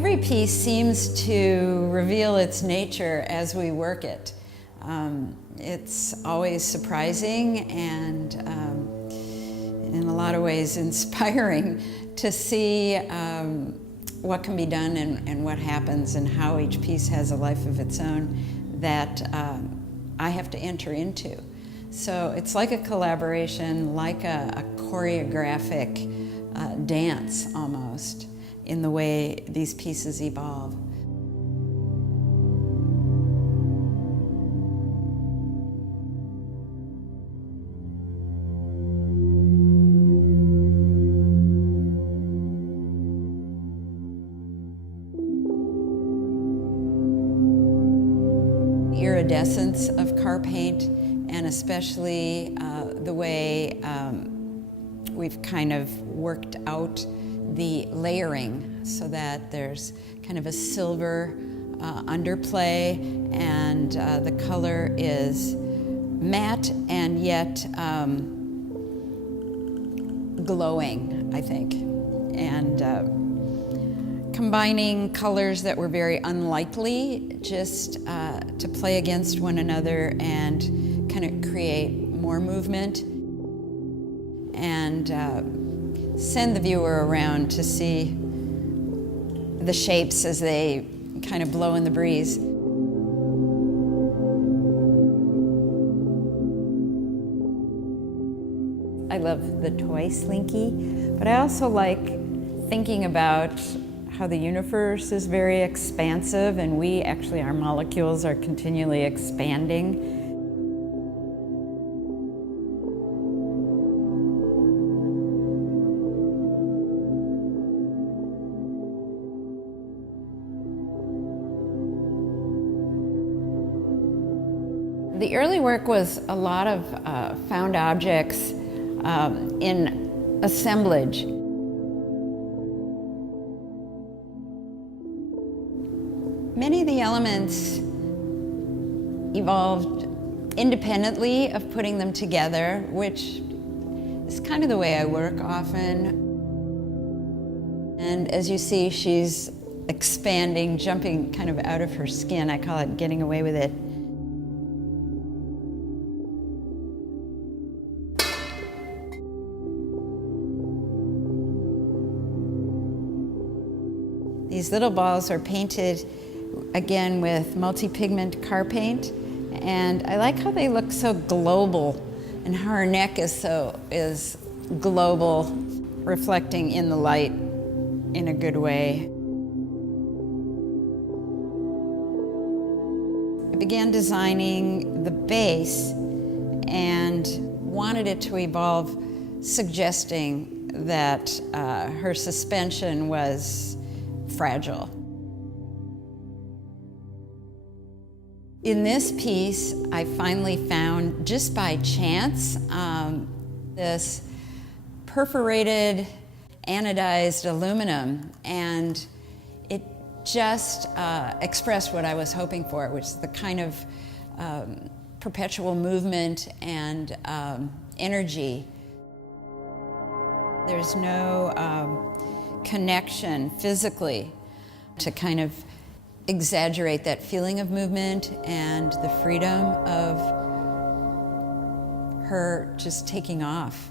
Every piece seems to reveal its nature as we work it. It's always surprising and in a lot of ways inspiring to see what can be done and what happens and how each piece has a life of its own that I have to enter into. So it's like a collaboration, like a choreographic dance almost in the way these pieces evolve. Iridescence of car paint, and especially the way we've kind of worked out the layering so that there's kind of a silver underplay, and the color is matte and yet glowing, I think. And combining colors that were very unlikely just to play against one another and kind of create more movement and send the viewer around to see the shapes as they kind of blow in the breeze. I love the toy Slinky, but I also like thinking about how the universe is very expansive and we actually, our molecules are continually expanding. The early work was a lot of found objects in assemblage. Many of the elements evolved independently of putting them together, which is kind of the way I work often. And as you see, she's expanding, jumping kind of out of her skin. I call it getting away with it. These little balls are painted again with multi-pigment car paint, and I like how they look so global and how her neck is global, reflecting in the light in a good way. I began designing the base and wanted it to evolve, suggesting that her suspension was fragile. In this piece, I finally found, just by chance, this perforated anodized aluminum, and it just expressed what I was hoping for, which is the kind of perpetual movement and energy. There's no connection physically to kind of exaggerate that feeling of movement and the freedom of her just taking off.